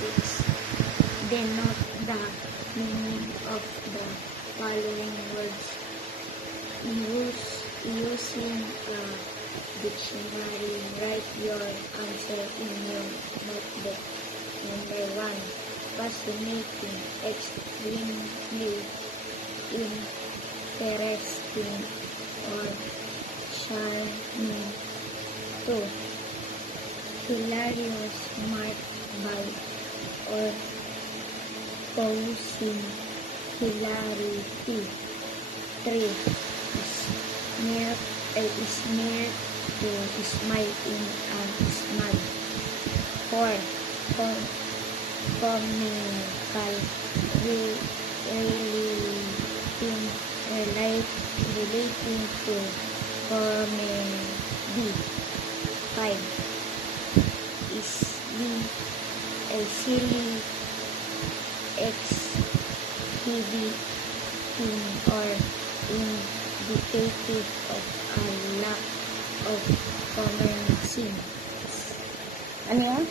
6. Denote the meaning of the following words. Using a dictionary, write your answer in your notebook. Number 1. Fascinating, extremely interesting, or charming. 2. Hilarious, marked by or causing hilarity. 3. Sneer to smiling and smile. 4. Comical, relating to comedy. 5. Silly, exhibiting or indicative of a lack of common sense. Ano yan?